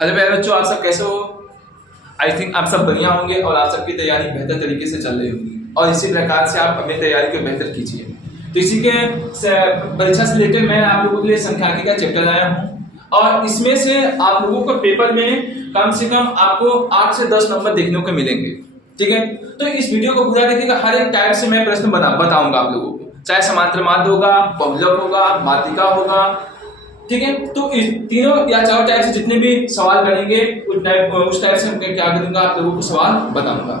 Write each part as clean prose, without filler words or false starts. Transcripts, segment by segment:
Hello प्यारे बच्चों, आप सब कैसे हो? आई थिंक आप सब बढ़िया होंगे और आप सबकी तैयारी बेहतर तरीके से चल रही होगी और इसी प्रकार से आप अपनी तैयारी को बेहतर कीजिए। तो इसी के परीक्षा से रिलेटेड मैं आप लोगों के लिए सांख्यिकी का चैप्टर लाया हूँ और इसमें से आप लोगों को पेपर में कम से कम आपको 8 से 10 नंबर देखने को मिलेंगे। ठीक है, तो इस वीडियो को पूरा देखिएगा। हर एक टाइप से मैं प्रश्न बताऊंगा आप लोगों को, चाहे समांतर माध्य होगा, बहुलक होगा, माध्यिका होगा। ठीक है, तो इस तीनों या चारों टाइप से जितने भी सवाल करेंगे उस टाइप से मैं क्या करूंगा, आप लोगों को सवाल बताऊंगा।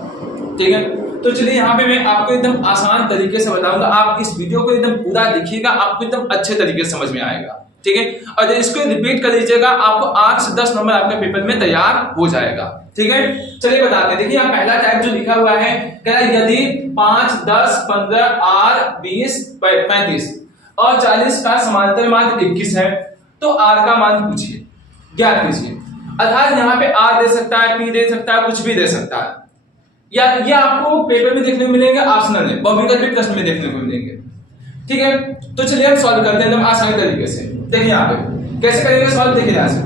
ठीक है, तो चलिए यहाँ पे मैं आपको एकदम आसान तरीके से बताऊंगा। आप इस वीडियो को एकदम पूरा देखिएगा, आपको एकदम अच्छे तरीके से समझ में आएगा। ठीक है, और इसको रिपीट कर लीजिएगा, आपको 8 से 10 नंबर आपके पेपर में तैयार हो जाएगा। ठीक है, चलिए बताते हैं। देखिए यहाँ पहला टाइप जो लिखा हुआ है, कह रहा है यदि 5, 10, 15, 8, 20, 35 और 40 का समांतर माध्य 21 है तो r का मान पूछिए, ज्ञात कीजिए। अर्थात यहाँ पे r दे सकता है, p दे सकता है, कुछ भी दे सकता है, या ये आपको पेपर में देखने को मिलेंगे, ऑप्शनल में बहुविकल्पित प्रश्न में देखने को मिलेंगे। ठीक है, तो चलिए हम सॉल्व करते हैं एकदम आसान तरीके से। देखिए यहाँ पे कैसे करेंगे सॉल्व, देखिए यहाँ से।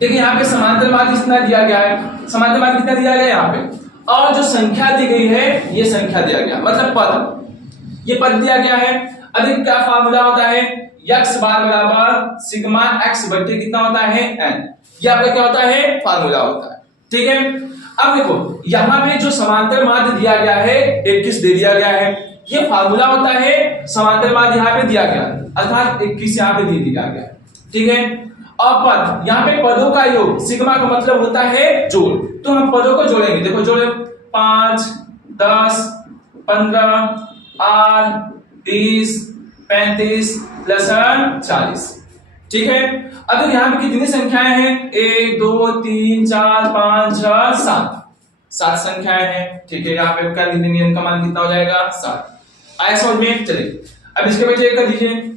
देखिए यहाँ पे समांतर माध्य कितना दिया गया है, समांतर माध्य कितना दिया गया है यहाँ पे, और जो संख्या दी गई है ये संख्या दिया गया, मतलब पद, ये पद दिया गया है। अभी क्या फार्मूला होता है, x बार बराबर सिग्मा x बटे कितना होता है n, ये आपका क्या होता है, फार्मूला होता है। ठीक है, अब देखो यहाँ पे जो समांतर माध्य दिया गया है 21 दे दिया गया है, ये फार्मूला होता है समांतर माध्य यहाँ पे दिया गया, अर्थात 21 यहाँ पे दे दिया गया। ठीक है, और पद, यहाँ पे पदों का योग, सिग्मा का मतलब होता है जोड़, तो हम पदों को जोड़ेंगे। देखो जोड़े 5, 10, 15, 8, 20, 35 प्लस 40। ठीक है, अगर यहाँ पे कितनी संख्याएं हैं, 1, 2, 3, 4, 5, 6, 7 संख्याएं हैं। ठीक है, यहाँ पे क्या लिख देंगे, इनका मान कितना हो जाएगा 7। आया समझ में? चलिए अब इसके बाद ये कर दीजिए,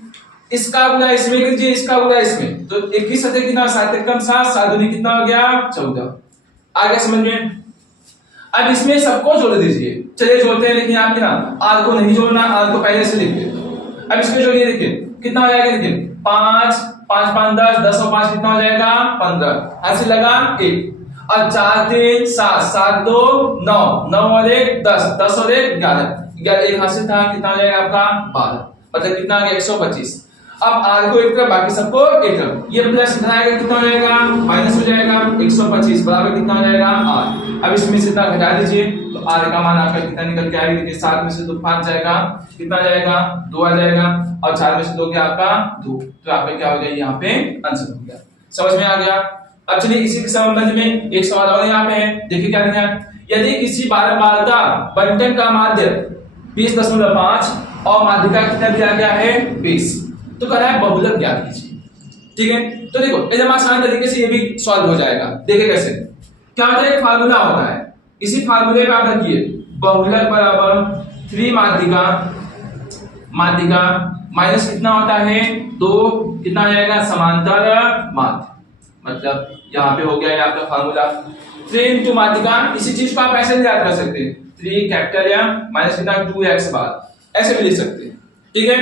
इसका गुना इसमें कर दीजिए, इसका गुना इसमें, तो 21 सतह कितना, 7 एकम 7, 7 दूनी कितना हो गया 14। आ गया समझ में? अब इसमें सबको जोड़ दीजिए। चलिए जोड़ते हैं, लेकिन आपके ना आर को नहीं जोड़ना, आर को पहले से लिख दे। अब इसमें जोड़िए, देखिए कितना हो जाएगा, देखिए 5, 5, 5, 10, 10 और 5 कितना हो जाएगा 15, ऐसे लगा 1 और 4, 3, 7, 7, 2, 9, 9 और 1 10, 10 और 1 11, 11 एक हासिल था, कितना हो जाएगा आपका 12, मतलब कितना आ गया 125। अब r को एक तरफ, बाकी सबको एक तरफ, ये प्लस इतना आएगा, कितना हो जाएगा माइनस हो जाएगा 125 बराबर कितना हो जाएगा r। अब इसमें से इतना घटा दीजिए तो r का मान आपका कितना निकल के आएगा, देखिए 7 में से 2 5 जाएगा, कितना जाएगा 2 आ जाएगा, और 4 में से 2 क्या आपका 2, तो आपका क्या हो गया यहाँ पे आंसर हो गया। समझ में आ गया? अब चलिए इसी के संबंध में एक सवाल और यहाँ पे है, देखिए क्या लिखा है, यदि किसी बारंबारता बंटन का माध्य 20.5 और माध्यिका कितना दिया गया है 20, तो कह रहा है बहुलक ज्ञात कीजिए। ठीक है, तो देखो एकदम आसान तरीके से ये भी सॉल्व हो जाएगा। देखिए कैसे, क्या होता है, एक फार्मूला होता है, इसी फार्मूले पे आप रखिए बहुलक बराबर 3 माध्यिका माइनस कितना होता है 2, कितना आ जाएगा समांतर माध्य, मतलब यहाँ पे हो गया ये आपका फार्मूला 3 into माध्यिका। इसी चीज को आप ऐसे भी याद कर सकते हैं, 3 कैपिटल या माइनस कितना 2x बार, ऐसे भी लिख सकते हैं। ठीक है,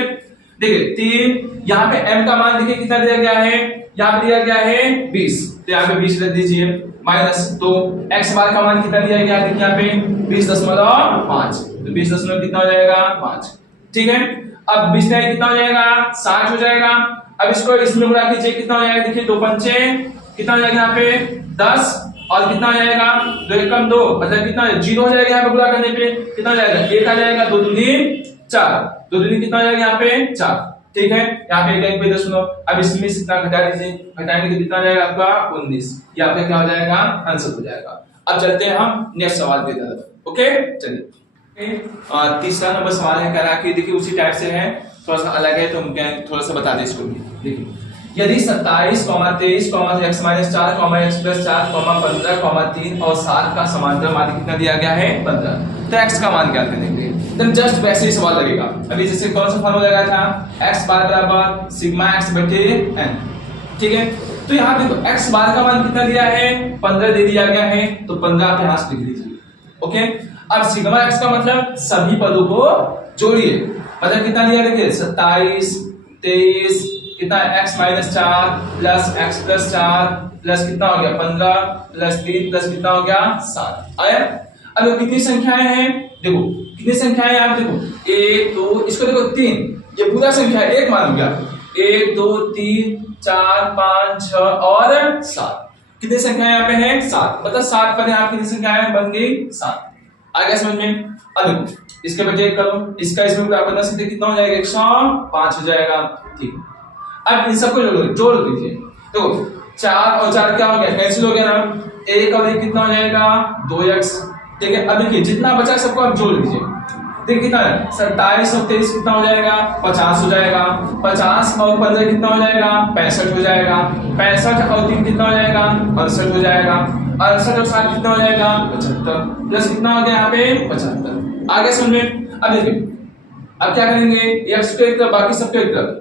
देखिए 3, यहाँ पे m का मान देखिए कितना दिया गया है, यहाँ पे दिया गया है 20, तो यहाँ पे 20 रख दीजिए, माइनस 2 x बार का मान कितना दिया गया है, देखिए यहाँ पे 20.5, तो 20 कितना हो जाएगा 5। ठीक है, अब 20 कितना हो जाएगा 60 हो जाएगा। अब इसको इसमें गुणा कीजिए, कितना हो जाएगा, देखिए 2 पंचे कितना हो जाएगा यहाँ पे 10, और कितना आ जाएगा 2 एकम 2, मतलब कितना 0 हो जाएगा यहाँ पे गुणा करने पे, कितना हो जाएगा 1 आ जाएगा, 2 दूनी 4, 2 दूनी कितना हो जाएगा यहाँ पे 4। ठीक है, यहाँ पे 1 पे 10। अब इसमें से इतना घटा दीजिए, घटाएंगे तो कितना आ जाएगा आपका 19, ये आपका क्या हो जाएगा आंसर हो जाएगा। अब चलते हैं हम नेक्स्ट सवाल की तरफ। ओके, चलिए तीसरा नंबर सवाल है, कह रहा है कि देखिए उसी टाइप से है, थोड़ा सा अलग है, तो हम थोड़ा सा बता दें इसको भी। देखिए यदि 27, 23, x - 4, x + 4, 15, 3 और 7 का समांतर माध्य कितना दिया गया है 15, तो x का मान क्या करेंगे, एकदम जस्ट वैसे ही सवाल लगेगा। अभी जैसे कौन सा फार्मूला लगाया था, x बार बराबर सिग्मा x बटे n। ठीक है, तो यहाँ पे तो x बार का मान कितना दिया है 15 दे दिया गया है, तो 15 आप यहाँ से लिख लीजिए। ओके, अब सिग्मा x का मतलब सभी पदों को जोड़िए, मतलब कितना दिया, देखिए 27, 23, कितना है x minus 4 plus x plus 4 plus कितना हो गया 15 प्लस 3 प्लस कितना हो गया 7 आया। अब कितनी संख्याएं हैं देखो, कितनी संख्याएं आप देखो 1 2 इसको देखो 3, ये पूरा संख्या एक मान हो गया 1 2 3 4 5 6 और 7। कितनी संख्या यहाँ पे है 7, मतलब 7 पर यहाँ कितनी संख्याएं बन गई 7। आ गया समझ में। अब इसके बजाय करो, इसका इसमें बना सकते कितना हो जाएगा 105 हो जाएगा। ठीक, अब इन सबको जोड़ दीजिए तो 4 और 4 क्या हो गया कैंसिल हो गया ना, 1 और 1 कितना हो जाएगा 2x। ठीक है, अब देखिए जितना बचा सबको आप जोड़ लीजिए, देखिए कितना है 27 और 23 कितना हो जाएगा 50 हो जाएगा, 50 और 15 कितना हो जाएगा 65 हो जाएगा, 65 और 3 कितना हो जाएगा 68 हो जाएगा, 68 और 7 कितना हो जाएगा 75 प्लस कितना हो गया यहाँ पे 75। आगे समझ में। अब देखिए अब क्या करेंगे x को एक तरफ बाकी सबको एक तरफ,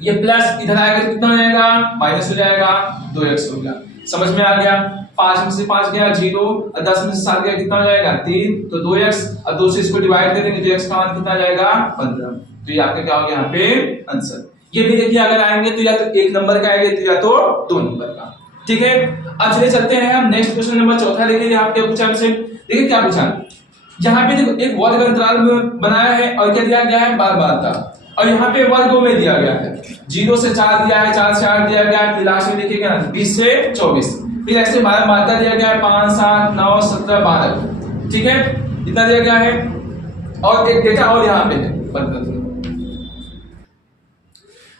ये प्लस इधर आएगा तो कितना हो जाएगा माइनस हो जाएगा 2x हो गया। समझ में आ गया। 5 में से 5 गया 0 और 10 में से 7 गया कितना हो जाएगा 3, तो 2x और 2 से इसको डिवाइड कर देंगे तो x का मान कितना आ जाएगा 15। तो ये आपका क्या हो गया यहाँ पे आंसर। ये भी देखिए अगर आएंगे तो या तो 1 नंबर का आएगा तो या तो 2 नंबर का। ठीक है, अब चलिए चलते हैं हम नेक्स्ट क्वेश्चन नंबर चौथा देखिए यहाँ पे पूछा हमसे। देखिए क्या पूछा, यहाँ पे देखो एक वर्ग अंतराल बनाया है और क्या दिया गया है बार बार का, और यहाँ पे वर्गों में दिया गया है 0 से 4 दिया है, 4 से 8 दिया गया है, फिर लास्ट में देखिएगा 20 से 24, फिर ऐसे बार मात्रा दिया गया है 5 7 9 17 12। ठीक है, इतना दिया गया है और एक डेटा और यहाँ पे है।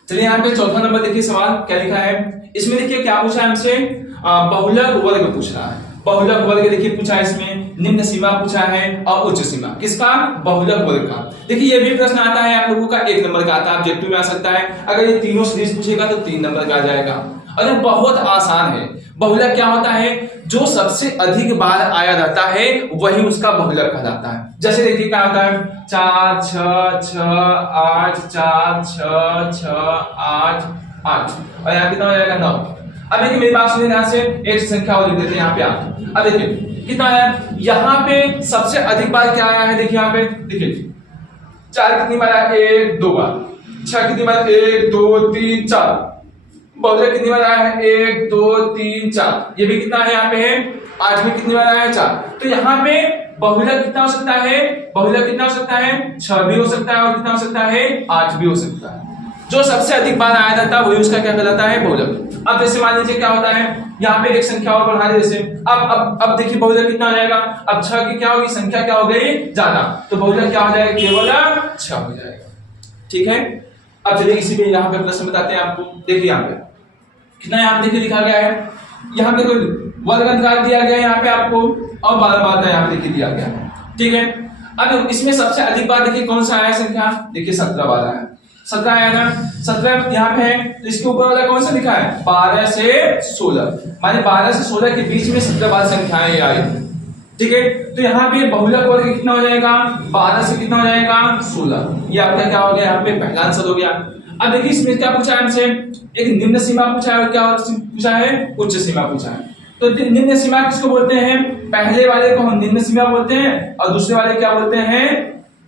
चलिए यहाँ पे चौथा नंबर देखिए सवाल क्या लिखा है, इसमें देखिए क्या पूछा है हमसे बहुलक वर्ग पूछ रहा है। बहुलक वर्ग देखिए पूछा है, इसमें निम्न सीमा पूछा है और उच्च सीमा किसका बहुलक वर्ग का। देखिए ये भी प्रश्न आता है आप लोगों का 1 नंबर का आता है, ऑब्जेक्टिव में आ सकता है। अगर ये तीनों सीरीज पूछेगा तो 3 नंबर का आ जाएगा। और बहुत आसान है। बहुलक क्या होता है, जो सबसे अधिक बार आया जाता है वही उसका बहुलक कहलाता है। जैसे देखिए क्या होता है 4 6 6 8 4 6 6 8 8 और यहाँ कितना हो जाएगा 9। अब देखिए मेरी बात सुनिए, ध्यान से एक संख्या और लिख देते हैं यहाँ पे आप। अब देखिए कितना आया, यहाँ पे सबसे अधिक बार क्या आया है, देखिए यहाँ पे देखिए 4 कितनी बार आया 1 2 बार, 6 कितनी बार 1 2 3 4, बहुलक कितनी बार आया है 1 2 3 4, ये भी कितना है यहाँ पे है 8 में कितनी बार आया है 4। तो यहाँ पे बहुलक कितना हो सकता है, बहुलक कितना हो सकता है 6 भी हो सकता है और कितना हो सकता है 8 भी हो सकता है। जो सबसे अधिक बार आया जाता है वही उसका क्या कहलाता है बहुलक। अब जैसे मान लीजिए क्या होता है यहाँ पे एक संख्या और बढ़ा दे, जैसे अब देखिए बहुलक कितना हो जाएगा, अब 6 की क्या होगी संख्या क्या हो गई ज्यादा, तो बहुलक क्या हो जाएगा केवल 6 हो जाएगा। ठीक है, अब चलिए इसी में यहाँ पे प्रश्न बताते हैं आपको। देखिए यहाँ पे कितना यहाँ देखिए लिखा गया है, यहाँ पे कोई वर्ग अंतराल दिया गया है यहाँ पे आपको और 12 बार यहाँ पे देखिए दिया गया है। ठीक है, अब इसमें सबसे अधिक बार देखिए कौन सा आया संख्या, देखिए 17 बार आया, 17 आया ना, 17 यहाँ पे है तो इसके ऊपर वाला कौन सा लिखा है 12 से 16, माने 12 से 16 के बीच में 17 बार संख्याएं आई। ठीक है, तो यहाँ पे बहुलक वर्ग कितना हो जाएगा 12 से कितना हो जाएगा 16, ये आपका क्या हो गया यहाँ पे पहला आंसर हो गया। अब देखिए इसमें क्या पूछा है हमसे, एक निम्न सीमा पूछा है और क्या पूछा है उच्च सीमा पूछा है। तो निम्न सीमा किसको बोलते हैं, पहले वाले को हम निम्न सीमा बोलते हैं और दूसरे वाले क्या बोलते हैं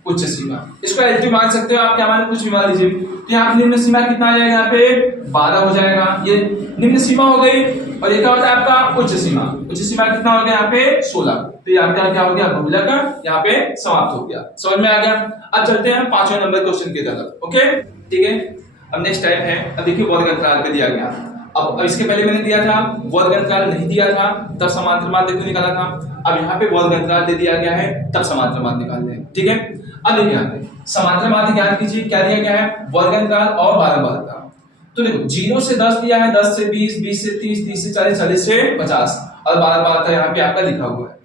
उच्च सीमा। इसको एलटी मान सकते हो आप, क्या माने कुछ भी मान लीजिए। तो यहाँ पे निम्न सीमा कितना आ जाएगा यहाँ पे 12 हो जाएगा, ये निम्न सीमा हो गई। और ये क्या होता है आपका उच्च सीमा, उच्च सीमा कितना हो गया यहाँ पे 16। तो ये आपका क्या हो गया बहुलक यहाँ पे समाप्त हो गया। समझ में आ गया। अब चलते हैं 5वें नंबर क्वेश्चन की तरफ। ओके ठीक है, अब नेक्स्ट टाइप है, अब देखिए वर्ग अंतराल पे दिया गया। अब इसके पहले मैंने दिया था वर्ग अंतराल नहीं दिया था तब समांतर माध्य देखो निकाला था, अब यहाँ पे वर्ग अंतराल दे दिया गया है तब समांतर माध्य निकाल रहे हैं। ठीक है, अब देखिए यहाँ पे समांतर माध्य ज्ञान कीजिए, क्या दिया गया है वर्ग अंतराल और बारंबारता। तो देखो 0 से 10 दिया है, 10 से 20, 20 से 30, 30 से 40, 40 से 50 और बारंबारता यहाँ पे आपका लिखा हुआ है।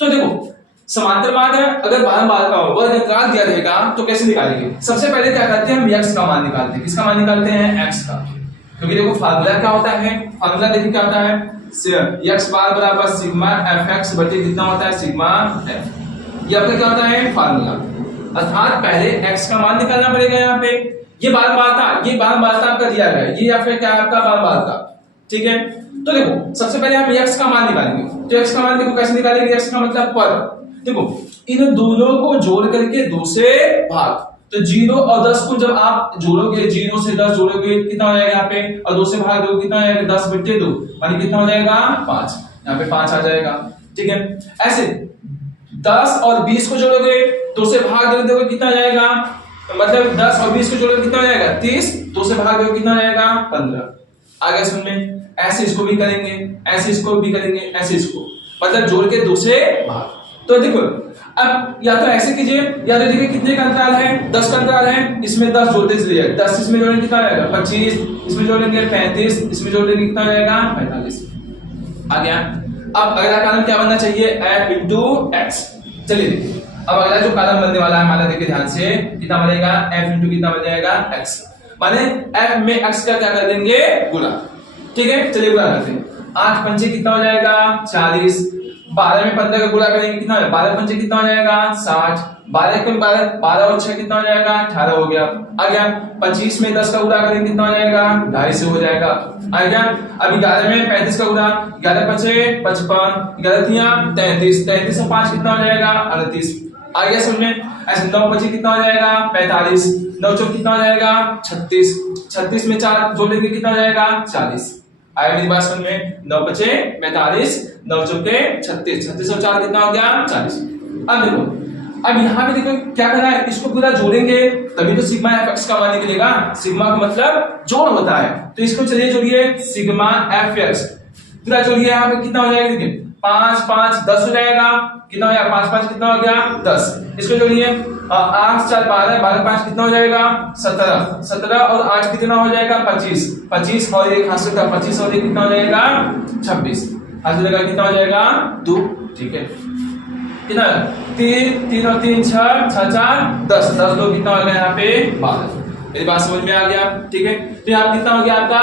तो देखो समांतर माध्य अगर बारंबारता वर्ग अंतराल दिया रहेगा तो कैसे निकालेंगे, सबसे पहले क्या करते हैं हम x का मान निकालते हैं। किसका मान निकालते हैं x का, क्योंकि देखो फार्मूला क्या होता है, फार्मूला देखिए क्या होता है x बार बराबर सिग्मा fx बटे कितना होता है सिग्मा f। ये आपका क्या होता है फार्मूला, अर्थात पहले x का मान निकालना पड़ेगा। यहाँ पे ये बारंबारता आपका दिया गया है, ये या फिर क्या आपका बारंबारता। ठीक है, तो देखो सबसे पहले हम x का मान निकालेंगे। तो x का मान देखो कैसे निकालेंगे, x का मतलब पर, देखो इन दोनों को जोड़ करके 2 से भाग, तो 0 और 10 को जब आप जोड़ोगे, 0 से 10 जोड़ोगे कितना हो जाएगा यहाँ पे, और 2 से भाग दोगे कितना हो जाएगा, 10/2 माने कितना हो जाएगा 5, यहाँ पे 5 आ जाएगा। ठीक है, ऐसे 10 और 20 को जोड़ोगे, 2 से भाग दोगे कितना आ जाएगा, मतलब 10 और 20 को जोड़ोगे कितना हो जाएगा 30, 2 से भाग दोगे कितना हो जाएगा 15। आगे समझ में? ऐसे इसको भी करेंगे, ऐसे इसको भी करेंगे, ऐसे इसको, मतलब जोड़ के 2 से भाग। तो देखो अब या तो ऐसे कीजिए, या तो देखिए कितने का अंतराल है, 10 का अंतराल है, इसमें 10 जोड़ते चलिए, 10 इसमें जोड़ेंगे कितना आएगा 25, इसमें जोड़ेंगे 35, इसमें जोड़ेंगे कितना आएगा 45। आ गया। अब अगला कॉलम क्या बनना चाहिए, f into x। चलिए देखिए अब अगला जो कॉलम बनने वाला है हमारा, देखिए ध्यान से, कितना बनेगा f into कितना बन जाएगा x, माने f में x का क्या कर देंगे गुणा। ठीक है, चलिए गुणा करते हैं। 8 पंचे कितना हो जाएगा 40, 12 में 15 का गुणा करेंगे कितना, 12 पंचे कितना हो जाएगा 60, 12 के 12 और 6 कितना हो जाएगा 18 हो गया। आ गया। 25 में 10 का गुणा करेंगे कितना हो जाएगा 250 हो जाएगा। आ गया। अब 11 में 35 का गुणा, 11 पचे 55, 11 तिया 33, 33 और 5 कितना हो जाएगा 38। आ गया समझ में? ऐसे 9 पचे कितना हो जाएगा 45, 9 चौक कितना हो जाएगा 36, 36 में 4 जोड़ेंगे कितना हो जाएगा 40। आया मेरी बात समझ में? 9 पचे 45, 9 चौके 36, 36 और 4 कितना हो गया 40। अब देखो, अब यहाँ पे देखो क्या करना है, इसको पूरा जोड़ेंगे तभी तो सिग्मा एफ एक्स का मान निकलेगा। सिग्मा का मतलब जोड़ होता है, तो इसको चलिए जोड़िए, सिग्मा एफ एक्स पूरा जोड़िए। यहाँ पे कितना हो जाएगा, देखिए 5 5 10 हो जाएगा, कितना हो जाएगा 5 5 कितना हो गया 10। इसको जोड़िए, 8 4 12, 12 5 कितना हो जाएगा 17, 17 और 8 कितना हो जाएगा 25, 25 और एक हाथ से 25 और एक कितना हो जाएगा 26, हाथ से लगा कितना हो जाएगा 2। ठीक है, कितना 3 3 और 3 6 6 4 10, 10 2 कितना हो गया यहाँ पे 12। मेरी बात समझ में आ गया? ठीक है, तो यहाँ कितना हो गया आपका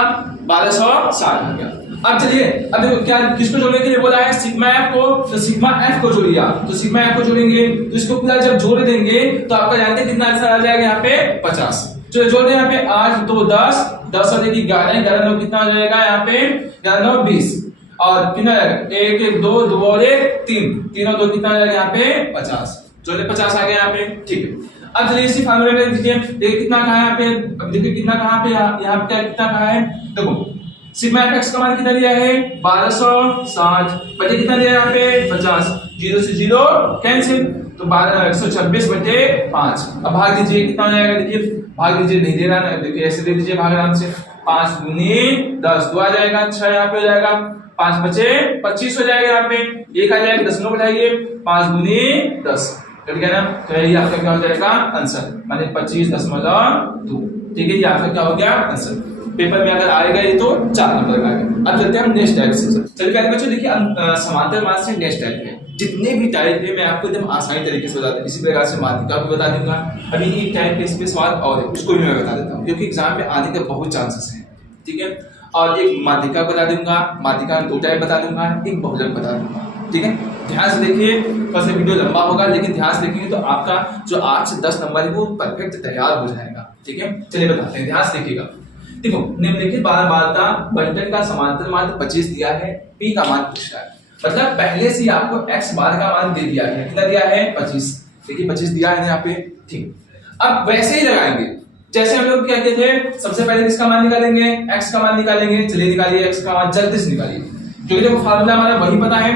1260 हो गया। अब चलिए, अब देखो क्या किसको जोड़ने के लिए बोला है, सिग्मा एफ को, तो सिग्मा एफ को जोड़िए आप, तो सिग्मा एफ को जोड़ेंगे तो इसको पूरा जब जोड़ देंगे तो आपका जानते हैं कितना आंसर आ जाएगा यहाँ पे 50। चलो जोड़ दें यहाँ पे 8 2 10, 10 और 1 11, 11 9 कितना हो जाएगा यहाँ पे 11 9 20 और कितना आएगा 1 1 2 2 और 1 3, 3 और 2 कितना आ जाएगा यहाँ पे 50। चलिए 50 आ गया यहाँ पे। ठीक है, अब चलिए इसी फार्मूले में देखिए, देखिए कितना कहा है यहाँ पे, अब देखिए कितना कहा पे, यहाँ पे कितना कहा है, देखो सिग्मा एफ एक्स का मान कितना दिया है 1260, बटे कितना दिया है यहाँ पे 50, 0 से 0 कैंसिल, तो 126 बटे 5। अब भाग दीजिए कितना हो जाएगा, देखिए भाग दीजिए, नहीं दे रहा ना, देखिए ऐसे दे दीजिए भाग आराम से, 5 गुनी 10 2 आ जाएगा, 6 यहाँ पे हो जाएगा, 5 बचे 25 हो जाएगा, यहाँ पे 1 आ जाएगा, 10 बढ़ाइए 5 गुनी 10 कट गया ना, तो ये आपका क्या हो जाएगा आंसर, माने 25.2। ठीक है, ये आपका क्या हो गया आंसर। पेपर में अगर आएगा ये तो 4 नंबर का आएगा। अब चलते हैं हम नेक्स्ट टाइप से। चलिए प्यारे बच्चों देखिए, समांतर मास से नेक्स्ट टाइप है, जितने भी टाइप है मैं आपको एकदम आसानी तरीके से बताता हूँ। इसी प्रकार से माध्यिका को बता दूंगा, अभी एक टाइप पे इसमें सवाल और है उसको भी मैं बता देता हूँ, क्योंकि एग्जाम में आने के बहुत चांसेस हैं। ठीक है, और एक माध्यिका बता दूंगा, माध्यिका में 2 टाइप बता दूंगा, एक बहुलक बता दूंगा। ठीक है, ध्यान से देखिए, वैसे वीडियो लंबा होगा लेकिन ध्यान से देखेंगे तो आपका जो 8 से 10 नंबर है वो परफेक्ट तैयार हो जाएगा। ठीक है, चलिए बताते हैं, ध्यान से देखिएगा। देखो निम्नलिखित बारंबारता बंटन का समांतर मान 25 दिया है, p का मान पूछा है, मतलब पहले से आपको x बार का मान दे दिया है, कितना दिया है 25। देखिए 25 दिया है यहाँ पे। ठीक, अब वैसे ही लगाएंगे जैसे हम लोग क्या कहते हैं, सबसे पहले किसका मान निकालेंगे, x का मान निकालेंगे। चलिए निकालिए x का मान, जल्दी से निकालिए, क्योंकि देखो फार्मूला हमारा वही पता है,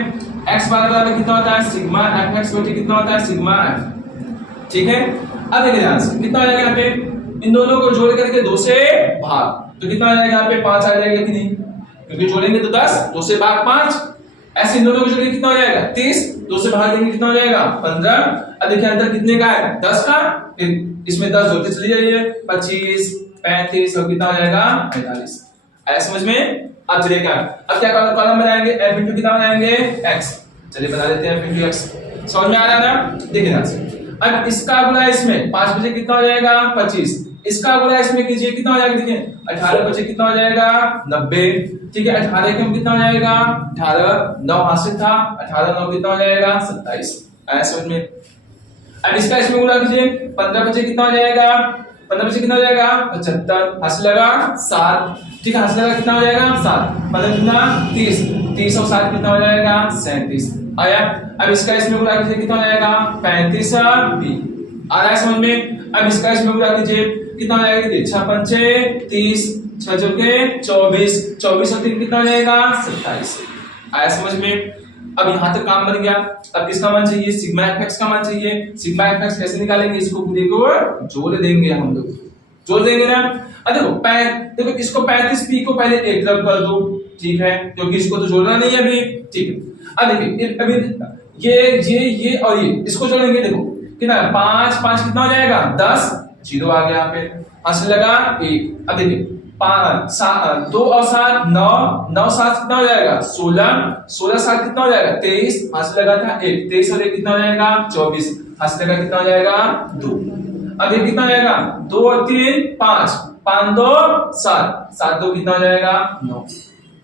x बार बराबर कितना होता है सिग्मा एफ एक्स बटे कितना होता है सिग्मा एफ। ठीक है, अब देखिए ध्यान से कितना हो जाएगा यहाँ पे, इन दोनों को जोड़ करके 2 से भाग, तो कितना आ जाएगा यहाँ पे 5 आ जाएगा कि नहीं, क्योंकि जोड़ेंगे तो 10, 2 से भाग 5, ऐसे इन दोनों को जोड़ेंगे कितना हो जाएगा 30, 2 से भाग देंगे कितना हो जाएगा 15। अब देखिए अंतर कितने का है 10 का, फिर इसमें 10 जोड़ते चले जाइए, 25 35 और कितना हो जाएगा 45। आया समझ में? अब चलिए क्या, अब क्या कॉलम बनाएंगे, f इंटू कितना बनाएंगे x। चलिए बना देते हैं f इंटू x, समझ में आ रहा है ना? देखिए ध्यान से, अब इसका गुणा इसमें 5 बजे कितना हो जाएगा 25, इसका गुणा इसमें कीजिए कितना हो जाएगा, देखिए 18 बचे कितना हो जाएगा 90। ठीक है, 18 के कितना हो जाएगा 18, 9 हाथ से था, 18 9 कितना हो जाएगा 27। आया समझ में? अब इसका इसमें गुणा कीजिए, 15 बचे कितना हो जाएगा, 15 बचे कितना हो जाएगा 75, हाथ से लगा 7। ठीक है, हाथ से लगा कितना हो जाएगा 7, 15 गुना 30, 30 और 7 कितना हो जाएगा 37। आया, अब इसका इसमें गुणा कीजिए कितना हो जाएगा 35 b। आ रहा है समझ में? अब इसका इसमें उड़ा कीजिए, कितना हो जाएगा? देखिए 6 पंचे 30, 6 चौके 24, 24 और 3 कितना हो जाएगा? 27। आया समझ में? अब यहां तक काम बन गया। अब किसका मान चाहिए? सिग्मा एफएक्स का मान चाहिए। सिग्मा एफएक्स कैसे निकालेंगे? इसको देखो जोड़ देंगे हम लोग, जोड़ देंगे ना। अब देखो इसको 35 पी को पहले एक तरफ कर दो, ठीक है, क्योंकि इसको तो जोड़ना नहीं है अभी, ठीक है। अब देखिए अभी ये और ये इसको जोड़ेंगे, देखो कितना 5 5 कितना हो जाएगा? 10, 0 आ गया यहाँ पे, हंस लगा 1। अब देखिए 5 2 और 7 9, 9 7 कितना हो जाएगा? 16, 16 7 कितना हो जाएगा? 23, हंस लगा था 1, 23 और 1 कितना हो जाएगा? 24, हंस लगा कितना हो जाएगा? 2। अब ये कितना हो जाएगा? 2 और 3 5, 5 2 7, 7 2 कितना हो जाएगा? 9।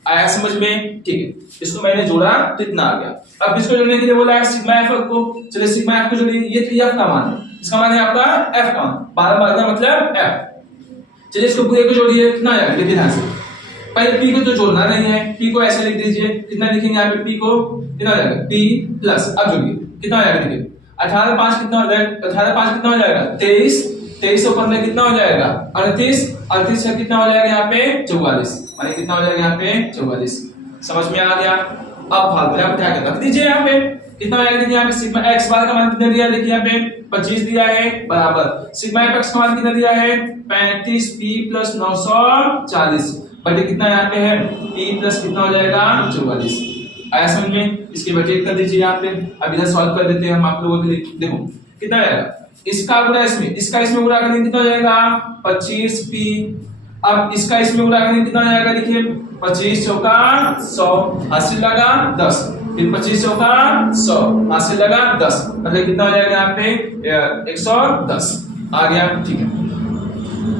आया समझ में? ठीक है, इसको मैंने जोड़ा तो इतना आ गया। अब इसको जोड़ने के लिए बोला है सिग्मा एफ को, चलिए सिग्मा एफ को जोड़िए। ये तो एफ का मान है, इसका मान है आपका एफ का मान, 12 12 मतलब एफ। चलिए इसको पूरे को जोड़िए, कितना आएगा? देखिए ध्यान से, पहले पी को तो जोड़ना नहीं है, पी को ऐसे लिख दीजिए। कितना लिखेंगे यहाँ पे? पी को कितना हो जाएगा? पी प्लस, अब जोड़िए कितना हो जाएगा? देखिए 18 5 कितना हो जाएगा? 18 5 कितना हो जाएगा? 23, 23 और 15 कितना हो जाएगा? 38, 38 से कितना हो जाएगा यहाँ पे? 44, माने कितना हो जाएगा यहाँ पे? 44। समझ में आ गया? अब फार्मूला उठा के रख दीजिए यहाँ पे, कितना आएगा? देखिए यहाँ पे सिग्मा एक्स बार का मान कितना दिया है? देखिए यहाँ पे 25 दिया है, बराबर सिग्मा एक्स का मान कितना दिया है? 35 p प्लस 940 बटे कितना यहाँ पे है? p प्लस कितना हो जाएगा? 44। आया समझ में? इसके बटे कर दीजिए यहाँ पे। अब इधर सॉल्व कर देते हैं हम आप लोगों के लिए। देखो कितना आएगा? इसका गुणा इसमें, इसका इसमें गुणा करने कितना हो जाएगा? 25 p। अब इसका इसमें गुणा करने कितना हो जाएगा? देखिए 25 चौका 100, हासिल लगा 10, फिर 25 चौका 100, हासिल लगा 10, मतलब कितना हो जाएगा यहाँ पे? 110 आ गया, ठीक है।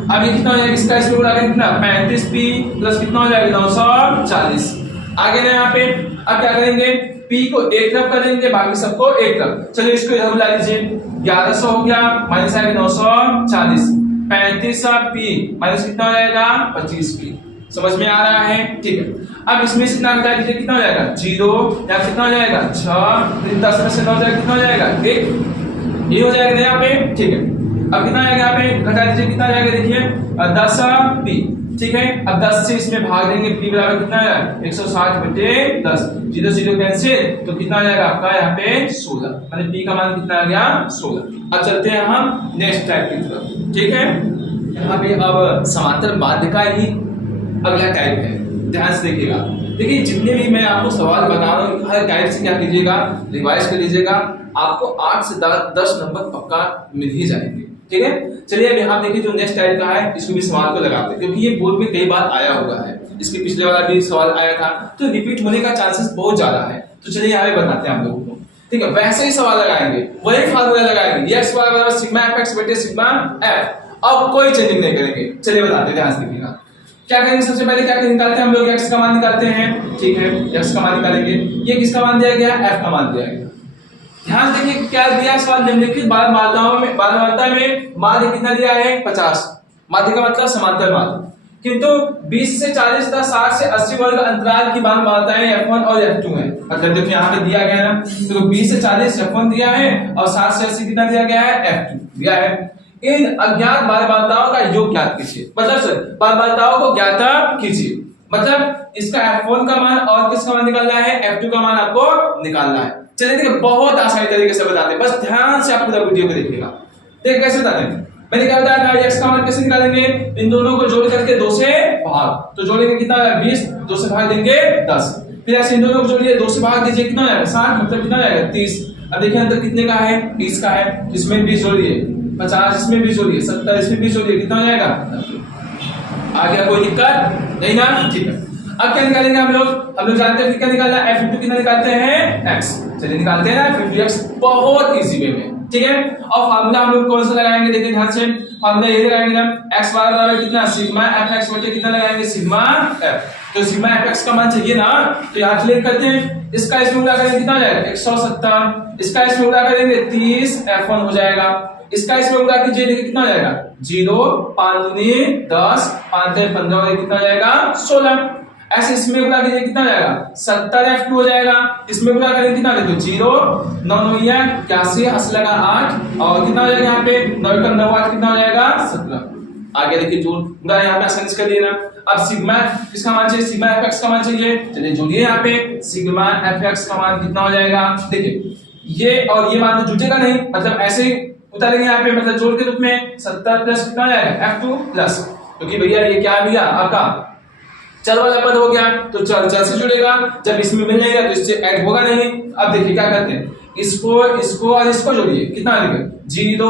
अब ये कितना हो जाएगा? इसका इसमें गुणा करेंगे कितना? 35 p प्लस कितना हो जाएगा? 940 आ गया ना यहाँ पे। अब क्या करेंगे? p को एक तरफ करेंगे, बाकी सबको एक तरफ। चलिए इसको इधर बुला लीजिए, 1100 हो गया, माइनस आएगा 940, 35 p माइनस कितना हो जाएगा? 25 p। समझ में आ रहा है? ठीक है। अब इसमें से कितना घटा लीजिए, कितना हो जाएगा? 0, या कितना हो जाएगा? 6, फिर 10 में से 9 जाएगा, कितना हो जाएगा? 1, ये हो जाएगा यहाँ पे, ठीक है। अब कितना आएगा यहाँ पे? घटा दीजिए, कितना आ जाएगा? देखिए 10 p, ठीक है। अब 10 से इसमें भाग देंगे, p बराबर कितना है? 160 बटे 10, 0 0 कैंसिल, तो कितना आ जाएगा आपका यहाँ पे? 16, मतलब p का मान कितना आ गया? 16। अब चलते हैं हम नेक्स्ट टाइप की तरफ, ठीक है। यहाँ पे अब समांतर माध्य का ही अगला टाइप है, ध्यान से देखिएगा। देखिए जितने भी मैं आपको सवाल बता रहा हूँ, हर टाइप से क्या कीजिएगा? रिवाइज कर लीजिएगा, आपको 8 से 10 नंबर पक्का मिल ही जाएंगे, ठीक है। चलिए अब यहाँ देखिए जो नेक्स्ट टाइप का है, इसको भी सवाल को लगाते हैं, क्योंकि ये बोर्ड में कई बार आया हुआ है। इसके पिछले वाला भी सवाल आया था, तो रिपीट होने का चांसेस बहुत ज्यादा है। तो चलिए यहाँ पे बताते हैं हम लोगों को, ठीक है। वैसे ही सवाल लगाएंगे, वही फार्मूला लगाएंगे, x बराबर सिग्मा fx बटे सिग्मा f। अब कोई चेंजिंग नहीं करेंगे। चलिए बताते हैं, ध्यान से देखिएगा। क्या करेंगे? सबसे पहले क्या निकालते हैं हम लोग? x का मान निकालते हैं, ठीक है। x का मान निकालेंगे, ये किसका मान दिया गया? f का मान दिया गया। ध्यान देखिए क्या दिया सवाल निम्नलिखित बार मात्रा में माध्य कितना दिया है? 50। माध्य का मतलब समांतर माध्य, किंतु 20 से 40 तथा 60 से 80 वर्ग अंतराल की बार मात्राएं f1 और f2 है। मतलब देखो यहाँ पे दिया गया है ना, तो 20 से 40 f1 दिया है और 60 से 80 कितना दिया गया है? f2 दिया है। इन अज्ञात बार मात्राओं का योग ज्ञात कीजिए, मतलब सर बार मात्राओं को ज्ञात कीजिए, मतलब इसका f1 का मान और किसका मान निकालना है? f2 का मान आपको निकालना है। चलिए देखिए बहुत आसानी तरीके से बताते हैं, बस ध्यान से आप पूरा वीडियो को देखिएगा। देखिए कैसे बताते हैं, मैंने क्या बताया था? x का मान कैसे निकालेंगे? इन दोनों को जोड़ करके 2 से भाग, तो जोड़ेंगे कितना? 20, 2 से भाग देंगे 10, फिर ऐसे इन दोनों को जोड़िए, 2 से भाग दीजिए, कितना आएगा? 60, मतलब कितना आएगा? 30। अब देखिए अंतर कितने का है? 20 का है, इसमें 20 जोड़िए, 50 इसमें 20 जोड़िए, 70 इसमें 20 जोड़िए, कितना हो जाएगा? आ गया, कोई दिक्कत नहीं ना? ठीक है। अब क्या निकालेंगे हम लोग जानते हैं क्या निकालना है? f कितना निकालते हैं? x। चलिए निकालते हैं ना, 50x बहुत इजी वे में, ठीक है। और फार्मूला हम लोग कौन सा लगाएंगे? देखिए ध्यान से, फार्मूला ये लगाएंगे ना, x बराबर कितना? सिग्मा fx बटे कितना लगाएंगे? Sigma f। तो सिग्मा fx का मान चाहिए ना, तो यहाँ क्लियर करते हैं। इसका इसमें गुणा करेंगे, कितना हो जाएगा? 170। इसका इसमें गुणा करेंगे 30 f1 हो जाएगा। इसका इसमें गुणा कीजिए, देखिए कितना हो जाएगा? 0, 5 दूनी 10, 5 3 15, कितना हो जाएगा? 16। ऐसे इसमें गुणा कीजिए कितना हो जाएगा 70F2 हो जाएगा। इसमें गुणा करेंगे कितना देखो 0 9 9 81 हंस लगा 8 और कितना हो जाएगा यहाँ पे 9 का 9 8 कितना हो जाएगा 17। आगे देखिए जोड़ गुणा यहाँ पे आसानी से कर देना। अब सिग्मा किसका मान चाहिए सिग्मा fx का मान चाहिए, चलिए जोड़िए यहाँ पे सिग्मा fx का मान कितना हो जाएगा। देखिए ये और ये मान तो जुटेगा नहीं, मतलब ऐसे ही उतारेंगे यहाँ पे, मतलब जोड़ के रूप में 70 प्लस कितना हो जाएगा f2 प्लस, क्योंकि भैया ये क्या भैया आपका चल वाला पद हो गया तो चल चल से जुड़ेगा, जब इसमें मिल जाएगा तो इससे ऐड होगा नहीं। अब देखिए क्या करते हैं, इसको इसको और इसको जोड़िए कितना आ गया 0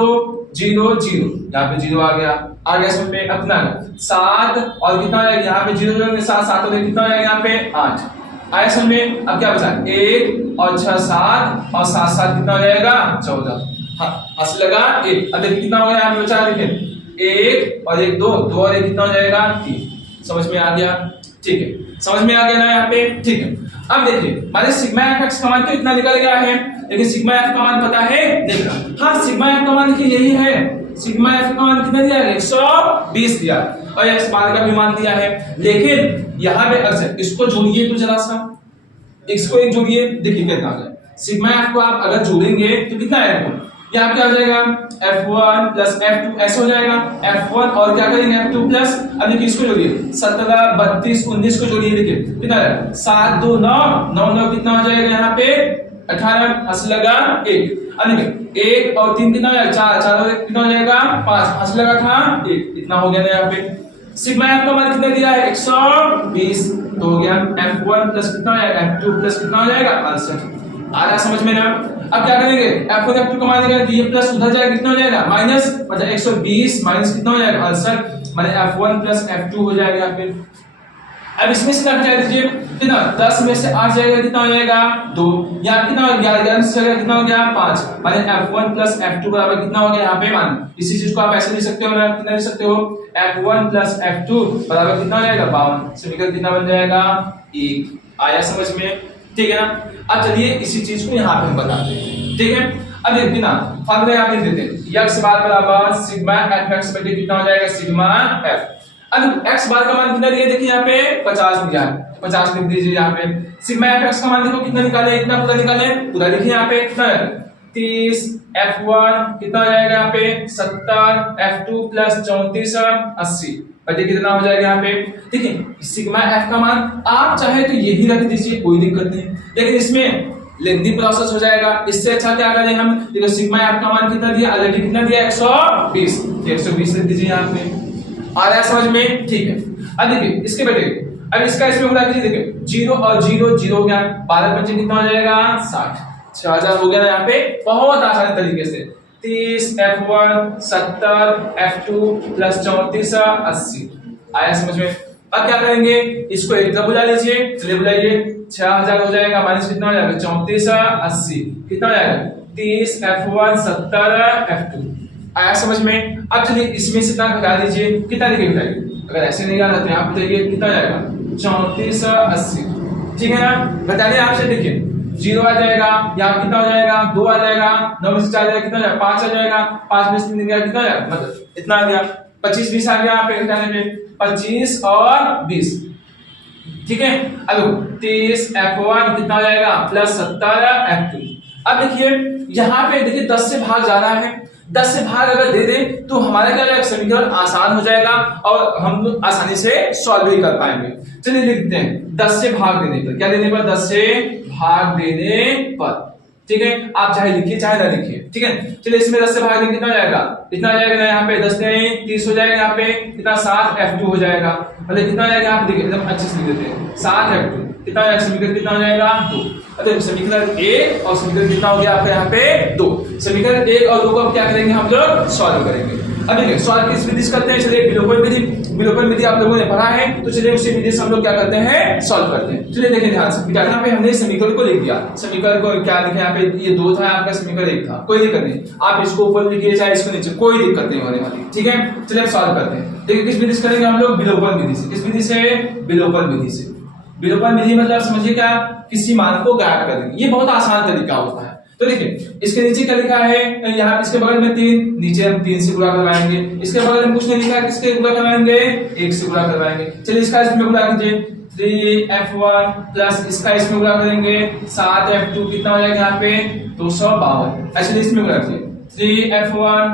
0 0, यहाँ पे 0 आ गया इसमें पे अपना 7 और कितना आएगा यहाँ पे 0 जोड़ेंगे 7 7 हो गया कितना आएगा यहाँ पे 8 आया समझ में। अब क्या बचा 1 और 6 7 और 7 7 कितना हो जाएगा 14, हाँ हंस लगा 1। अब देखिए कितना हो गया यहाँ पे बचा, देखिए 1 और 1 2 2 और 1 कितना हो जाएगा 3। समझ में आ गया, ठीक है समझ में आ गया ना यहाँ पे, ठीक है। अब देखिए हमारे सिग्मा fx का मान तो इतना निकल गया है, लेकिन सिग्मा f का मान पता है देखना, हाँ सिग्मा f का मान देखिए यही है, सिग्मा f का मान कितना दिया है 120 दिया और x बार का भी मान दिया है। लेकिन यहाँ पे अक्सर इसको जोड़िए तो जरा सा, इसको एक जोड़िए, देखिए कितना आ जाए सिग्मा f को आप अगर जोड़ेंगे तो कितना आएगा, यहाँ क्या हो जाएगा f1 प्लस f2 ऐसे हो जाएगा f1 और क्या करेंगे f2 प्लस, अब देखिए इसको जोड़िए 17 32 19 को जोड़िए, देखिए कितना है 7 2 9 9 9 कितना हो जाएगा यहाँ पे 18 हंस लगा 1। अब देखिए 1 और 3 कितना हो जाएगा 4 4 कितना हो जाएगा 5 हंस लगा था 1, इतना हो गया ना यहाँ पे। सिग्मा f का मान कितना दिया है 120 तो हो गया f1 प्लस कितना हो जाएगा f2 प्लस कितना हो जाएगा 68। आ रहा समझ में ना। अब क्या करेंगे f1 f2 का मान निकालेंगे तो ये प्लस उधर जाएगा कितना हो जाएगा माइनस, मतलब 120 माइनस कितना हो जाएगा 68, माने f1 प्लस f2 हो जाएगा यहाँ पे। अब इसमें से क्या दीजिए कितना 10 में से 8 जाएगा कितना हो जाएगा 2, यहाँ कितना हो गया 11 से जाएगा कितना हो गया 5, माने f1 प्लस f2 बराबर कितना हो गया यहाँ पे मान। इसी चीज को आप ऐसे लिख सकते हो ना, कितना लिख सकते हो f1 प्लस f2 बराबर कितना हो जाएगा 52, समीकरण कितना बन जाएगा 1। आया समझ में, ठीक है ना। अब चलिए इसी चीज को यहाँ पे हम बताते हैं, ठीक है। अब देखिए ना फार्मूला यहाँ पे देते हैं x बार बराबर सिग्मा fx बटे कितना हो जाएगा सिग्मा f। अब x बार का मान कितना दिया देखिए यहाँ पे 50 दिया है, 50 लिख दीजिए यहाँ पे। सिग्मा fx का मान देखो कितना निकाले, इतना पूरा निकाले, पूरा देखिए यहाँ पे कितना है 30 f1 कितना हो जाएगा यहाँ पे 70 f2 प्लस 34 80 बटे कितना हो जाएगा यहाँ पे। देखिए सिग्मा f का मान आप चाहे तो यही रख दीजिए कोई दिक्कत नहीं, लेकिन इसमें लेंथी प्रोसेस हो जाएगा। इससे अच्छा क्या करें हम, देखो सिग्मा f का मान कितना दिया ऑलरेडी कितना दिया 120, 120 लिख दीजिए यहाँ पे। आ रहा है समझ में, ठीक है। अब देखिए इसके बेटे अब इसका इसमें गुणा कीजिए, देखिए 0 और 0 0 हो गया, 12 25 कितना हो जाएगा 60, 6000 हो गया ना यहाँ पे। बहुत आसान तरीके से 30 f1 70 f2 प्लस 34 80 आया समझ में। अब क्या करेंगे इसको एक तरफ बुला लीजिए, चलिए बुलाइए 6000 हो जाएगा माइनस कितना हो जाएगा 34 80 कितना हो जाएगा 30 f1 70 f2 आया समझ में। अब चलिए इसमें से कितना घटा दीजिए, कितना लिखे घटाइए, अगर ऐसे नहीं आ रहा तो आप बताइए कितना जाएगा 34 80, ठीक है ना। बताइए आपसे, देखिए 0 आ जाएगा, यहाँ कितना हो जाएगा 2 आ जाएगा, 9 में से 4 जाएगा कितना हो जाएगा 5 आ जाएगा, 5 में से 3 गया कितना हो जाएगा, मतलब इतना आ गया 25 20 आ गया यहाँ पे घटाने में 25 और 20, ठीक है। अब 30 f1 कितना हो जाएगा प्लस 70 f2। अब देखिए यहाँ पे देखिए 10 से भाग जा रहा है, 10 से भाग अगर दे दे तो हमारा क्या जाएगा समीकरण आसान हो जाएगा और हम आसानी से सॉल्व भी कर पाएंगे। चलिए लिखते हैं 10 से भाग देने पर, क्या देने पर 10 से भाग देने पर, ठीक है। आप चाहे लिखिए चाहे ना लिखिए, ठीक है। चलिए इसमें 10 से भाग देंगे कितना जाएगा, इतना आ जाएगा ना यहाँ पे 10 ने 30 हो जाएगा, यहाँ पे कितना 7 f2 हो जाएगा, मतलब कितना आ जाएगा यहाँ पे देखिए एकदम अच्छे से लिख देते हैं 7 f2 कितना हो जाएगा, समीकरण कितना हो जाएगा 2। अरे समीकरण 1 और समीकरण कितना हो गया आपका यहाँ पे 2, समीकरण 1 और 2 को अब क्या करेंगे हम लोग सॉल्व करेंगे। अब देखिए सॉल्व किस विधि से करते हैं, चलिए विलोपन विधि आप लोगों ने पढ़ा है तो चलिए उसी विधि से हम लोग क्या करते हैं सॉल्व करते हैं। चलिए देखिए ध्यान से, यहाँ पे हमने समीकरण को लिख दिया, समीकरण को क्या लिखा यहाँ पे ये 2 था आपका समीकरण 1 था, कोई दिक्कत नहीं, आप इसको ऊपर लिखिए चाहे इसको नीचे, कोई दिक्कत नहीं होने वाली, ठीक है। चलिए अब सॉल्व करते हैं। देखिए किस विधि से करेंगे हम लोग, विलोपन विधि से। किस विधि से, विलोपन विधि से। विलोपन विधि मतलब समझिए क्या, किसी मान को गायब कर देंगे, ये बहुत आसान तरीका होता है। तो देखिए इसके नीचे क्या लिखा है, यहाँ इसके बगल में 3, नीचे हम 3 से गुणा करवाएंगे। इसके बगल में कुछ नहीं लिखा है, किसके गुणा करवाएंगे, 1 से गुणा करवाएंगे। चलिए इसका इसमें गुणा कीजिए, 3f1 प्लस इसका इसमें गुणा करेंगे 7f2, कितना हो जाएगा यहाँ पे 252। चलिए इसमें गुणा कीजिए, 3f1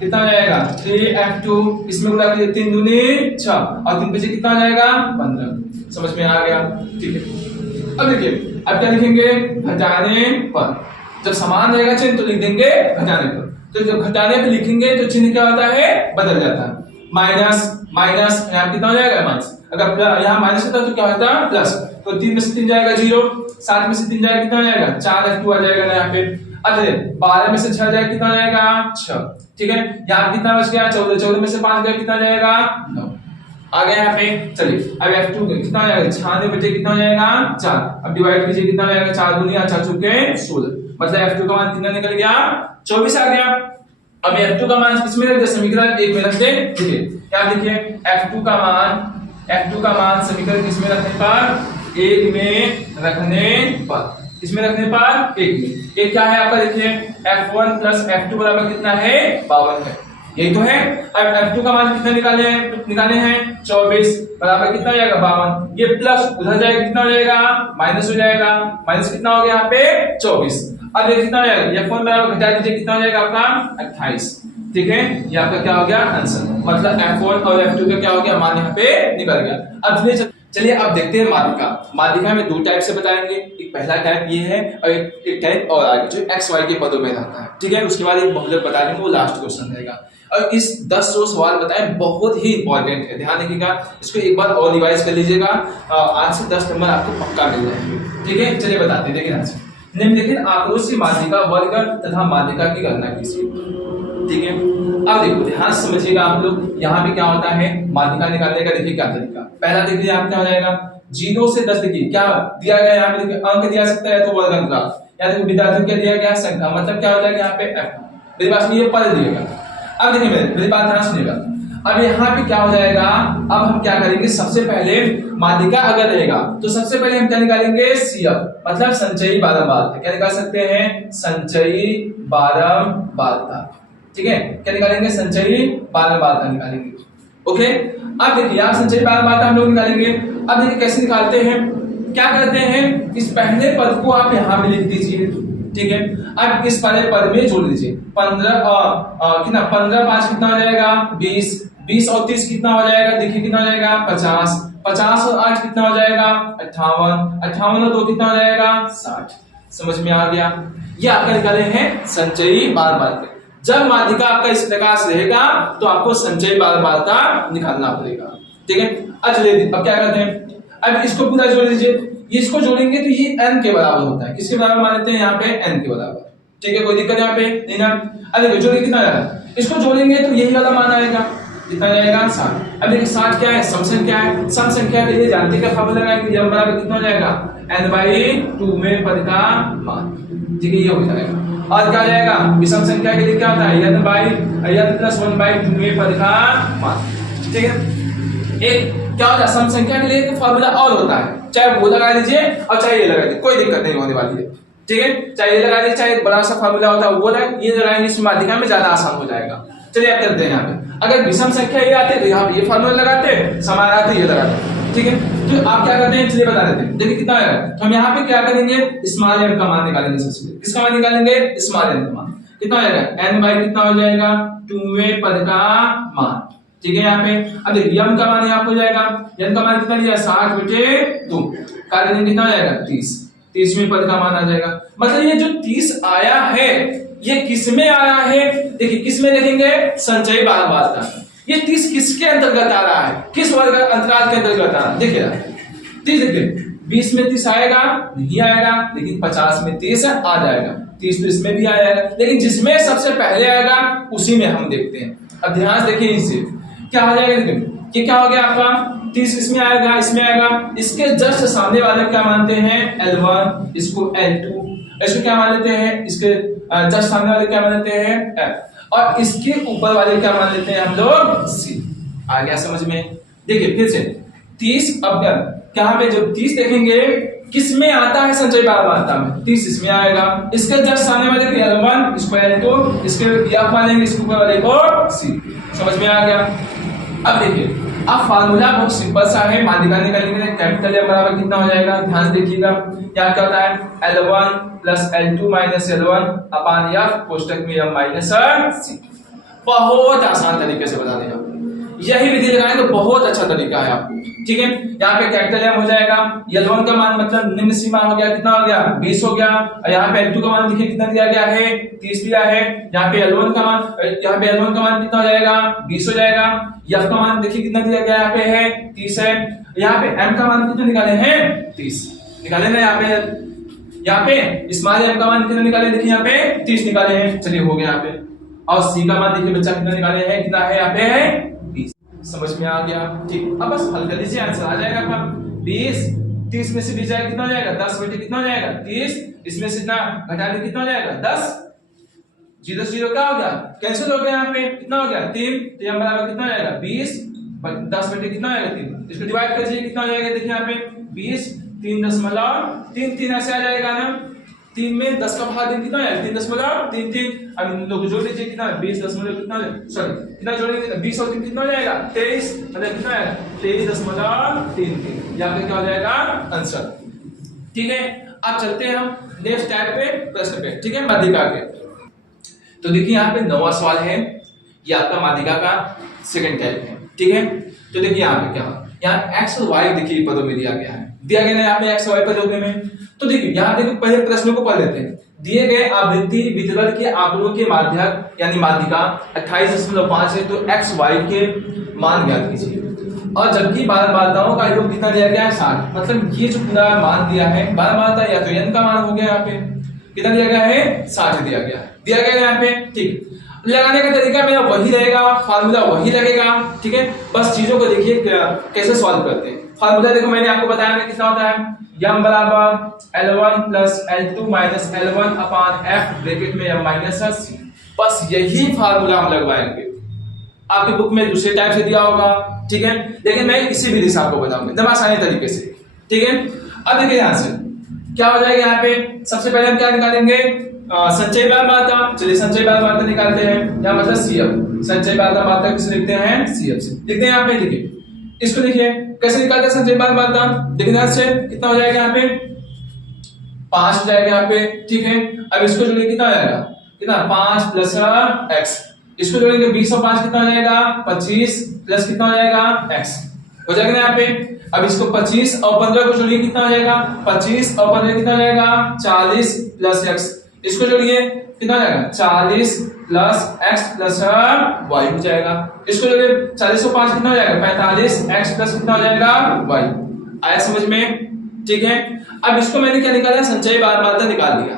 कितना हो जाएगा 3f2, इसमें गुणा कीजिए 3 दूनी 6 और 3 बचे कितना हो जाएगा 15। समझ में आ गया, ठीक है। अब देखिए अब क्या लिखेंगे, घटाने पर, जब समान रहेगा चिन्ह तो लिख देंगे घटाने पर, तो जब घटाने पर लिखेंगे तो चिन्ह क्या होता है, बदल जाता है। माइनस माइनस यहाँ कितना हो जाएगा माइनस, अगर यहाँ माइनस होता तो क्या होता है प्लस, तो 3 में से 3 जाएगा 0, 7 में से 3 जाएगा कितना हो जाएगा 4f2 आ जाएगा ना यहाँ पे। अब 12 में से 6 जाएगा कितना हो जाएगा 6, ठीक है। यहाँ कितना बच गया 14, 14 में से 5 गया कितना जाएगा 9 आ गया यहाँ पे। चलिए अब f2 कितना हो जाएगा 96 बचे कितना हो जाएगा 4, अब डिवाइड कीजिए कितना हो जाएगा 4 दूनी 4 चौके 16, मतलब f2 का मान कितना निकल गया 24 आ गया। अब f2 का मान किसमें रख दे, समीकरण 1 में रख दे। देखिए क्या देखिए f2 का मान समीकरण किसमें रखने पर 1 में रखने पर, किसमें रखने पर 1 में। ये क्या है आपका, देखिए f1 प्लस f2 बराबर कितना है 52 है, यही तो है। अब f2 का मान कितना निकाले हैं 24 बराबर कितना हो जाएगा 52, ये प्लस उधर जाएगा कितना हो जाएगा माइनस हो जाएगा, माइनस कितना हो गया यहाँ पे 24। अब ये कितना हो जाएगा f1 बराबर घटा दीजिए कितना हो जाएगा आपका 28, ठीक है। ये आपका क्या हो गया आंसर, मतलब f1 और f2 का क्या हो गया मान यहाँ पे निकल गया। अब चलिए अब देखते हैं माध्यिका। माध्यिका में 2 टाइप से बताएंगे, एक पहला टाइप ये है और एक टाइप और आगे जो x y के पदों में रहता है, ठीक है। उसके बाद एक बहुलक बता देंगे, वो लास्ट क्वेश्चन रहेगा। और इस 10 सवाल बताएं बहुत ही इंपॉर्टेंट है, ध्यान रखिएगा, इसको एक बार और रिवाइज कर लीजिएगा, आज से 10 नंबर आपको पक्का मिल जाएंगे, ठीक है। चलिए बताते हैं, देखिए आज निम्नलिखित आक्रोश की माध्यिका वर्ग तथा माध्यिका की गणना कीजिए, ठीक है। अब देखो ध्यान से समझिएगा आप लोग, यहाँ पे क्या होता है माध्यिका निकालने का, देखिए क्या तरीका। पहला देखिए यहाँ क्या हो जाएगा 0 से 10, देखिए क्या दिया गया यहाँ पे, देखिए अंक दिया सकता है तो वर्ग अंक, या देखो विद्यार्थियों के दिया गया संख्या, मतलब क्या हो जाएगा यहाँ पे f, मेरी बात सुनिए पद दिएगा। अब देखिए मेरी बात ध्यान सुनिएगा, अब यहाँ पे क्या हो जाएगा, अब हम क्या करेंगे, सबसे पहले माध्यिका अगर रहेगा तो सबसे पहले हम क्या निकालेंगे CF, मतलब संचयी बारंबारता। क्या निकाल सकते हैं, संचयी बारंबारता, ठीक है। क्या निकालेंगे, संचयी बारंबारता निकालेंगे, ओके। अब देखिए यहाँ संचयी बारंबारता हम लोग निकालेंगे। अब देखिए कैसे निकालते हैं, क्या करते हैं, इस पहले पद को आप यहाँ पे लिख दीजिए, ठीक है। अब इस पहले पद में जोड़ दीजिए 15 कितना 15 5 कितना हो जाएगा 20, 20 और 30 कितना हो जाएगा, देखिए कितना हो जाएगा 50, 50 और 8 कितना हो जाएगा 58, 58 और 2 कितना हो जाएगा 60। समझ में आ गया, ये आपका निकाले हैं संचयी बारंबारता। जब माध्यिका आपका इस प्रकार से रहेगा तो आपको संचयी बारंबारता निकालना पड़ेगा, ठीक है। अब क्या करते हैं, अब इसको पूरा जोड़ लीजिए, इसको जोड़ेंगे तो ये n के बराबर होता है, किसके बराबर मान लेते हैं यहाँ पे n के बराबर, ठीक है। कोई दिक्कत यहाँ पे नहीं ना। अब देखो जोड़ेंगे कितना आएगा, इसको जोड़ेंगे तो यही वाला मान आएगा, कितना जाएगा 60। अब देखिए 60 क्या है, सम संख्या है, सम संख्या के लिए जानते हैं क्या फार्मूला लगाएंगे, जब बराबर कितना हो जाएगा n/2 में पद का मान, ठीक है, ये हो जाएगा। और क्या हो जाएगा, विषम संख्या के लिए क्या होता है n + 1/2 में पद का मान, ठीक है। एक क्या होता है सम संख्या के लिए फार्मूला और होता है, चाहे वो लगा लीजिए और चाहे ये लगा लीजिए, कोई दिक्कत नहीं होने वाली है, ठीक है। चाहे ये लगा लीजिए, चाहे बड़ा सा फार्मूला होता है वो ये लगाएंगे, इस माध्यिका में ज्यादा आसान हो जाएगा। चलिए आप करते हैं यहाँ पे, अगर विषम संख्या ये आते तो यहाँ पे ये फार्मूला लगाते, समान आते ये लगाते, ठीक है। तो आप क्या करते हैं चलिए बता देते हैं, देखिए कितना है, तो हम यहाँ पे क्या करेंगे स्मॉल n का मान निकालेंगे। सबसे पहले किसका मान निकालेंगे, स्मॉल n का मान कितना हो जाएगा n/ कितना हो जाएगा 2वें पद का मान, ठीक है। यहाँ पे अब देखिए m का मान यहाँ हो जाएगा, n का मान कितना लिया 60/2, कार्य कितना हो जाएगा 30, 30वें पद का मान आ जाएगा। मतलब ये जो 30 आया है ये किसमें आया है, देखिए किसमें देखेंगे संचयी बारंबारता, ये 30 किसके अंतर्गत आ रहा है, किस वर्ग अंतराल के अंतर्गत आ रहा है, देखिए 30, देखिए 20 में 30 आएगा नहीं आएगा, लेकिन 50 में 30 आ जाएगा, 30 तो इसमें भी आ जाएगा, लेकिन जिसमें सबसे पहले आएगा उसी में हम देखते हैं। अब ध्यान से देखिए, इनसे क्या हो जाएगा, देखिए कि क्या हो गया आपका 30 इसमें आएगा, इसमें आएगा, इसके जस्ट सामने वाले क्या मानते हैं L1, इसको L2, इसको क्या मान लेते हैं, इसके जस्ट सामने वाले क्या मान लेते हैं F, और इसके ऊपर वाले क्या मान लेते हैं हम लोग C। आ गया समझ में। देखिए फिर से 30, अब यहाँ पे जब 30 देखेंगे किसमें आता है संचयी बार मात्रा में, 30 इसमें आएगा। इसके जस्ट सामने वाले L1 इसको L2 इसके F मानेंगे, इसके ऊपर वाले को C। समझ में आ गया। अब देखिए, अब फार्मूला बहुत सिंपल सा है। माध्यिका निकालने के लिए कैपिटल M बराबर कितना हो जाएगा, ध्यान से देखिएगा। यहाँ क्या होता है, L1 plus L2 minus L1 अपान F कोष्टक में M माइनस C। बहुत आसान तरीके से बता देगा, यही विधि लगाएंगे तो बहुत अच्छा तरीका है आपको। ठीक है, यहाँ पे कैपिटल M हो जाएगा, L1 का मान मतलब निम्न सीमा हो गया, कितना हो गया 20 हो गया। और यहाँ पे L2 का मान देखिए कितना दिया गया है, 30 दिया है। यहाँ पे L1 का मान कितना हो जाएगा, 20 हो जाएगा। F का मान देखिए कितना दिया गया यहाँ पे है, 30 है। यहाँ पे M का मान कितना निकाले हैं, 30 निकाले ना। यहाँ पे स्मॉल m का मान कितना निकाले, देखिए यहाँ पे 30 निकाले हैं। चलिए हो गया यहाँ पे। और C का मान देखिए बच्चा कितना निकाले हैं, कितना है यहाँ पे है 20। समझ में आ गया। ठीक, अब बस हल कर लीजिए, आंसर आ जाएगा आपका 20। 30 में से 20 जाएगा कितना हो जाएगा, 10 बटे कितना हो जाएगा 30। इसमें से इतना घटा के कितना हो जाएगा 10। 0 0 क्या हो गया, कैंसिल हो गया। यहाँ पे कितना हो गया 3, तो यहाँ बराबर कितना हो जाएगा 20। 10 बटे कितना हो जाएगा 3। इसको डिवाइड कर दीजिए, कितना हो जाएगा देखिए यहाँ पे 20 3.3 ऐसे आ जाएगा ना। 3 में 10 का भाग कितना है, 3.33। अब इन लोग जोड़ लीजिए, कितना है 20 दशमलव कितना है, सॉरी कितना जोड़ेंगे 20 और 3 कितना हो जाएगा 23, मतलब कितना है 23.33। यहाँ पे क्या हो जाएगा आंसर। ठीक है, अब चलते हैं हम नेक्स्ट टाइप पे प्रश्न पे। ठीक है, माध्यिका के। तो देखिए यहाँ पे 9वां सवाल है, ये आपका माध्यिका का सेकंड टाइप है। ठीक है, तो देखिए यहाँ पे क्या, यहाँ x और y देखिए पदों में दिया गया है, दिया गया है यहाँ पे x और y पदों में। तो देखिए यहाँ देखिए पहले प्रश्न को पढ़ लेते हैं। दिए गए आवृत्ति वितरण के आंकड़ों के माध्यक यानी माध्यिका 28.5 है, तो x y के मान ज्ञात कीजिए। और जबकि बार बारदाओं का योग कितना दिया गया है 60, मतलब ये जो पूरा मान दिया है बार बारदा या तो n का मान हो गया, यहाँ पे कितना दिया गया है 60 दिया गया है यहाँ पे। ठीक, लगाने का तरीका मेरा वही रहेगा, फार्मूला वही लगेगा। ठीक है, बस चीजों को देखिए कैसे सॉल्व करते हैं। फार्मूला देखो मैंने आपको बताया कि कितना होता है, m बराबर L1 plus L2 minus L1 अपान F ब्रैकेट में m माइनस C। बस यही फार्मूला हम लगवाएंगे। आपकी बुक में दूसरे टाइप से दिया होगा, ठीक है, लेकिन मैं इसी विधि से आपको बताऊंगा एकदम आसानी तरीके से। ठीक है, अब देखिए ध्यान से क्या हो जाएगा यहाँ पे। सबसे पहले हम क्या निकालेंगे, संचयी बार मात्रा। चलिए संचयी बार मात्रा निकालते हैं। यहाँ मतलब CF, संचयी बार मात्रा किसे लिखते हैं, CF से लिखते हैं। यहाँ पे देखिए, इसको देखिए कैसे निकालते हैं संचयी बार मात्रा। देखिए ध्यान से कितना हो जाएगा यहाँ पे 5 हो जाएगा यहाँ पे। ठीक है, अब इसको जोड़िए कितना हो जाएगा, कितना 5 प्लस x। इसको जोड़ेंगे 20 और 5 कितना हो जाएगा 25 प्लस कितना हो जाएगा x हो जाएगा ना यहाँ पे। अब इसको 25 और 15 को जोड़िए कितना हो जाएगा 25 और 15 कितना हो जाएगा 40 प्लस x। इसको जोड़िए कितना हो जाएगा 40 प्लस x प्लस y हो जाएगा। इसको जोड़िए 40 और 5 कितना हो जाएगा 45 x प्लस कितना हो जाएगा y। आया समझ में। ठीक है, अब इसको मैंने क्या निकाला, संचयी बार मात्रा निकाल दिया।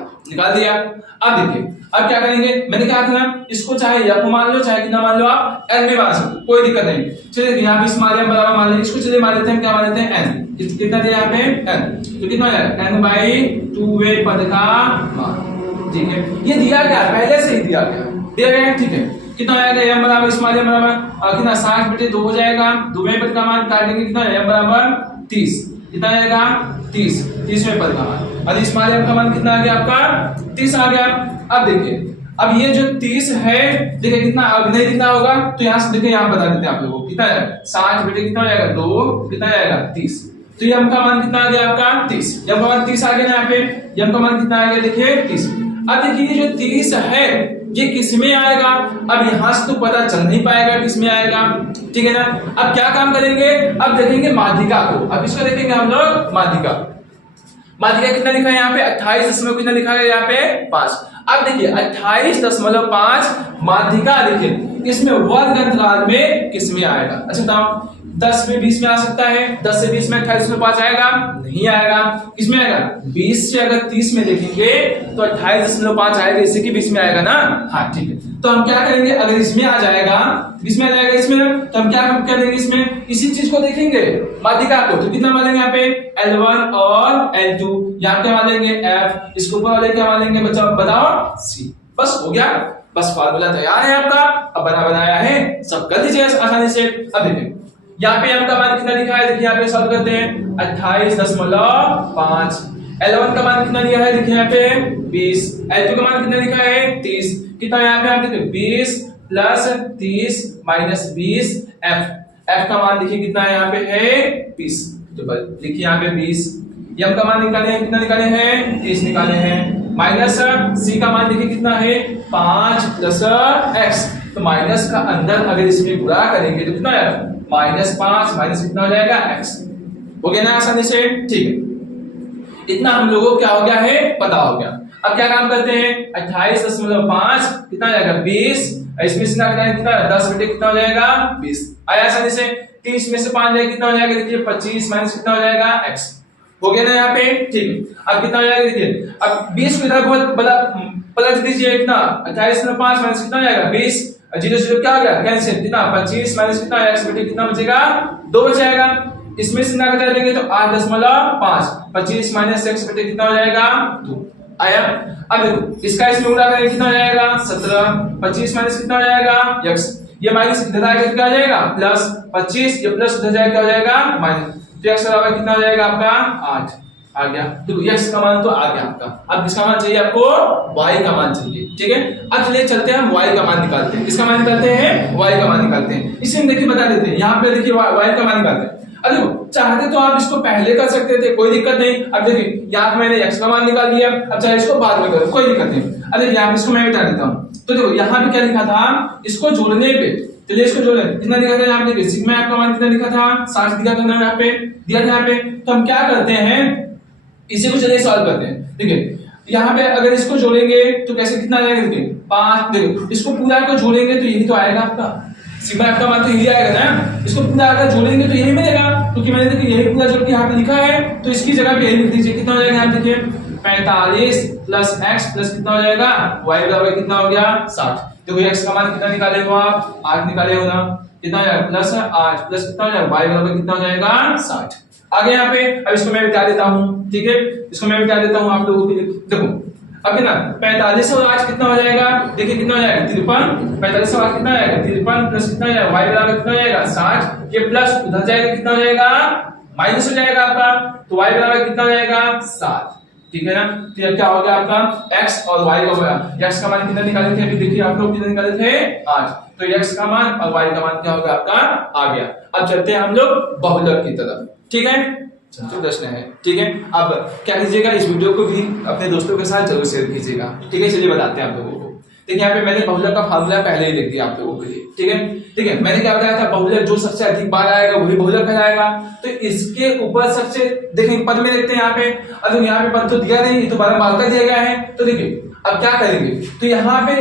अब देखिए अब क्या करेंगे, मैंने क्या था इसको चाहे f मान लो चाहे कितना मान लो आप n में मान सकते, कोई दिक्कत नहीं। चलिए यहाँ पे इस माध्यम बराबर मान लेंगे, इसको चलिए मान लेते हैं, क्या मान लेते हैं n। कितना दिया यहाँ पे n, तो कितना हो जाएगा n/2 पद का मान। ठीक है, ये दिया गया पहले से ही दिया गया है। ठीक है, कितना आएगा m बराबर इस माध्यम बराबर कितना 60/2 हो जाएगा। 2वें पद का मान काटेंगे कितना m बराबर 30, कितना आएगा 30वें पद का मान। और इस माध्यम का मान कितना आ गया आपका 30 आ गया। अब देखिए अब ये जो 30 है देखिए कितना अब नहीं दिखना होगा, तो यहाँ से देखिए यहाँ बता देते हैं आप लोगों को कितना है 60 बटे कितना हो जाएगा 2 कितना आएगा 30। तो m का मान कितना आ गया आपका 30, m का मान 30 आ गया यहाँ पे। m का मान कितना आ गया देखिए 30। अब देखिए ये जो 30 है ये किस में आएगा, अब यहां से तो पता चल नहीं पाएगा किस में आएगा। ठीक है ना, अब क्या काम करेंगे, अब देखेंगे माध्यिका को। अब इसको देखेंगे हम लोग माध्यिका कितना लिखा है यहाँ पे 28 कितना लिखा है यहाँ पे 5। अब देखिए 28.5 माध्यिका देखिए इसमें वर्ग अंतराल में किस में आएगा। अच्छा बताओ 10 में 20 में आ सकता है, 10 से 20 में 28 में 5 आएगा नहीं आएगा। किसमें आएगा 20 से अगर 30 में देखेंगे तो 28.5 आएगा, इसी के 20 में आएगा ना। हाँ ठीक है, तो हम क्या करेंगे अगर इसमें आ जाएगा इसमें तो हम क्या करेंगे इसमें इसी चीज को देखेंगे माध्यिका को। तो कितना मानेंगे यहाँ पे L1 और L2, यहाँ क्या मानेंगे F, इसके ऊपर वाले क्या मानेंगे बच्चा बताओ C। बस हो गया, बस फार्मूला तैयार है आपका। अब बनाया है सब कर दीजिए आसानी से। अब देखिए यहाँ पे m का मान कितना लिखा है, देखिए यहाँ पे सॉल्व करते हैं 28.5। L1 का मान कितना लिया है, देखिए यहाँ पे 20। L2 का मान कितना लिखा है 30। कितना यहाँ पे आप देखिए 20 प्लस 30 माइनस 20 f का मान देखिए कितना है यहाँ पे है 20। तो देखिए यहाँ पे 20। m का मान निकाले हैं, कितना निकाले हैं 30 निकाले हैं। माइनस c का मान देखिए कितना है 5 प्लस x। तो माइनस का अंदर अगर इसमें गुणा करेंगे तो कितना आएगा -5 माइनस कितना हो जाएगा x। हो गया ना आसानी से, ठीक है। इतना हम लोगों को क्या हो गया है पता हो गया। अब क्या काम करते हैं 28.5 कितना हो जाएगा 20, इसमें से कितना 10 बटे कितना हो जाएगा 20 आया आसानी से। 30 में से 5 जाएगा कितना हो जाएगा देखिए 25 माइनस कितना हो जाएगा x। हो गया ना यहाँ पे, ठीक। अब कितना हो जाएगा देखिए, अब 20 को इधर बहुत बड़ा पलट दीजिए, कितना 28 में 5 माइनस कितना हो जाएगा 20, 0 0 क्या हो गया कैंसिल, कितना 25 माइनस कितना x बटे कितना बचेगा 2 बचेगा। इसमें से ना घटा देंगे तो 8.5, 25 माइनस x बटे कितना हो जाएगा 2 आया। अब देखो इसका इसमें गुणा करेंगे कितना हो जाएगा 17, 25 माइनस कितना हो जाएगा x, ये माइनस इधर आएगा कितना हो जाएगा प्लस 25, ये प्लस उधर जाएगा क्या हो जाएगा माइनस, तो x बराबर कितना हो जाएगा आपका 8 आ गया। देखो x का मान तो आ गया आपका। अब किसका मान चाहिए आपको y का मान चाहिए, ठीक है। अब चलिए चलते हैं हम y का मान निकालते हैं। किसका मान निकालते हैं y का मान निकालते हैं। इसमें देखिए बता देते हैं, यहाँ पे देखिए y का मान निकालते हैं। अब देखो चाहते तो आप इसको पहले कर सकते थे, कोई दिक्कत नहीं। अब देखिए यहाँ पे मैंने x का मान निकाल लिया, अब चाहे इसको बाद में करो कोई दिक्कत नहीं। अब देखिए यहाँ पे इसको मैं मिटा देता हूँ। तो देखो यहाँ पे क्या लिखा था, इसको जोड़ने पे, चलिए इसको जोड़े, कितना लिखा था यहाँ पे देखिए सिग्मा f का मान कितना लिखा था 60 दिया था यहाँ पे, दिया था यहाँ पे। तो हम क्या करते हैं इसी को चलिए सॉल्व करते हैं, ठीक है। यहाँ पे अगर इसको जोड़ेंगे तो कैसे कितना आएगा देखिए 5, देखो इसको पूरा को जोड़ेंगे तो यही तो आएगा आपका सिग्मा f का मान तो यही आएगा ना। इसको पूरा अगर जोड़ेंगे तो यही मिलेगा, क्योंकि मैंने देखिए यही पूरा जोड़ के यहाँ पे लिखा है, तो इसकी जगह पे यही लिख दीजिए। कितना हो जाएगा यहाँ देखिए 45 प्लस x प्लस कितना हो जाएगा y बराबर कितना हो गया 60। देखो x का मान कितना निकाले हो आप 8 निकाले हो ना, कितना हो जाएगा प्लस 8 प्लस कितना हो जाएगा y बराबर कितना हो जाएगा 60। आगे यहाँ पे अब इसको मैं मिटा देता हूँ, ठीक है। इसको मैं मिटा देता हूँ आप लोगों के लिए। देखो अब कितना 45 और 8 कितना हो जाएगा देखिए कितना हो जाएगा 53, 45 और 8 कितना हो जाएगा 53 प्लस कितना हो जाएगा y बराबर कितना हो जाएगा 60। ये प्लस उधर जाएगा कितना हो जाएगा माइनस हो जाएगा आपका, तो y बराबर कितना हो जाएगा 7, ठीक है ना। तो ये क्या हो गया आपका x और y का होगा। x का मान कितना निकाले थे अभी देखिए आप लोग कितना निकाले थे 8, तो x का मान और y का मान क्या होगा आपका आ गया। अब चलते हैं हम लोग बहुलक की तरफ, ठीक है। जो प्रश्न है, ठीक है। अब क्या कीजिएगा इस वीडियो को भी अपने दोस्तों के साथ जरूर शेयर कीजिएगा, ठीक है। चलिए बताते हैं आप लोगों को। देखिए यहाँ पे मैंने बहुलक का फार्मूला पहले ही लिख दिया आप लोगों के लिए, ठीक है। ठीक है, मैंने क्या बताया था बहुलक जो सबसे अधिक बार आएगा वही बहुलक कहलाएगा। तो इसके ऊपर सबसे देखिए पद में देखते हैं यहाँ पे, अब यहाँ पे पद तो दिया नहीं, तो 12 बार का दिया गया है। तो देखिए अब क्या करेंगे, तो यहाँ पे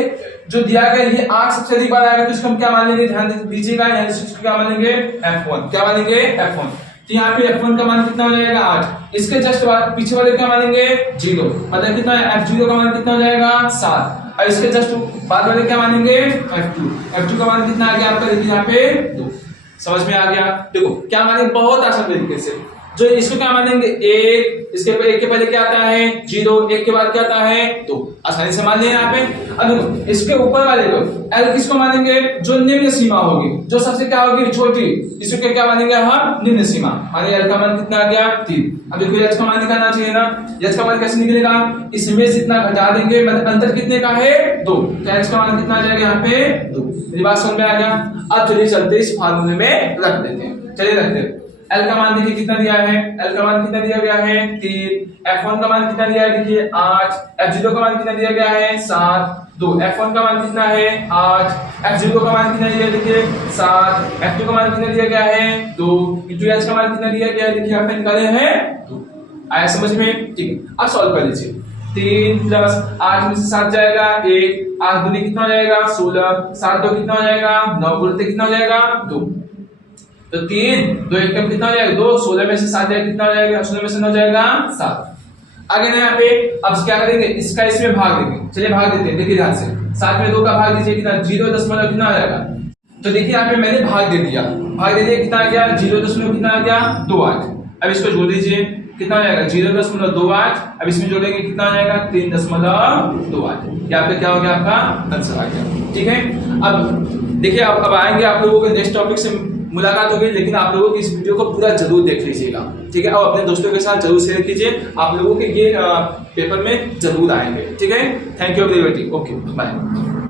जो दिया गया ये 8 सबसे अधिक बार आएगा, तो इसको हम क्या मान लेंगे ध्यान दीजिएगा, यहाँ इसको क्या मानेंगे f1, क्या मानेंगे f1। तो यहाँ पे f1 का मान कितना हो जाएगा 8, इसके जस्ट बाद पीछे वाले क्या मानेंगे 0, मतलब कितना है f0 का मान कितना हो जाएगा 7, और इसके जस्ट बाद वाले क्या मानेंगे f2 का मान कितना आ गया आपका देखिए यहाँ पे 2। समझ में आ गया। देखो क्या मानेंगे बहुत आसान तरीके से, जो इसको क्या मानेंगे 1, इसके एक के पहले क्या आता है 0, 1 के बाद क्या आता है 2, आसानी से मान लिया यहाँ पे। अब देखो इसके ऊपर वाले को L किसको मानेंगे जो निम्न सीमा होगी, जो सबसे क्या होगी छोटी, इसको क्या मानेंगे हम निम्न सीमा, माने L का मान कितना आ गया 3। अब देखो H का मान निकालना चाहिए ना, H का मान कैसे निकलेगा, इसमें से इतना घटा देंगे, मतलब अंतर कितने का है 2, तो H का मान कितना आ जाएगा यहाँ पे 2। मेरी बात समझ में आ गया। अब चलिए चलते इस फार्मूले में रख देते हैं, चलिए रखते हैं। L का मान देखिए कितना दिया है, L का मान कितना दिया गया है 3, F1 का मान कितना दिया है देखिए 8, F0 का मान कितना दिया गया है 7, 2 F1 का मान कितना है 8, F0 का मान कितना दिया है देखिए 7, F2 का मान कितना दिया गया है 2, इंटू H का मान कितना दिया गया है देखिए आपने निकाले हैं 2। आया समझ में, ठीक है। अब सॉल्व कर लीजिए, 3 प्लस 8 में से 7 जाएगा 1, 8 दूनी कितना हो जाएगा 16, 7 2 कितना हो जाएगा 9, गुणित कितना हो जाएगा 2, तो 3 2 1 कम कितना हो जाएगा 2, 16 में से 7 जाएगा कितना हो जाएगा 16 में से 9 जाएगा 7। आगे ना यहाँ पे अब क्या करेंगे इसका इसमें भाग देंगे, चलिए भाग देते हैं। देखिए ध्यान से 7 में 2 का भाग दीजिए कितना 0.0 कितना आ जाएगा, तो देखिए यहाँ पे मैंने भाग दे दिया, भाग दे दिया कितना आ गया 0. कितना आ गया 28। अब इसको जोड़ दीजिए कितना हो जाएगा 0.28। अब इसमें जोड़ेंगे कितना हो जाएगा 3.28। यहाँ पे क्या हो गया आपका आंसर आ गया, ठीक है। अब देखिए अब आएंगे आप लोगों के नेक्स्ट टॉपिक से मुलाकात होगी, लेकिन आप लोगों की इस वीडियो को पूरा जरूर देख लीजिएगा, ठीक है, और अपने दोस्तों के साथ जरूर शेयर कीजिए, आप लोगों के ये पेपर में जरूर आएंगे, ठीक है। Thank you everybody, okay bye.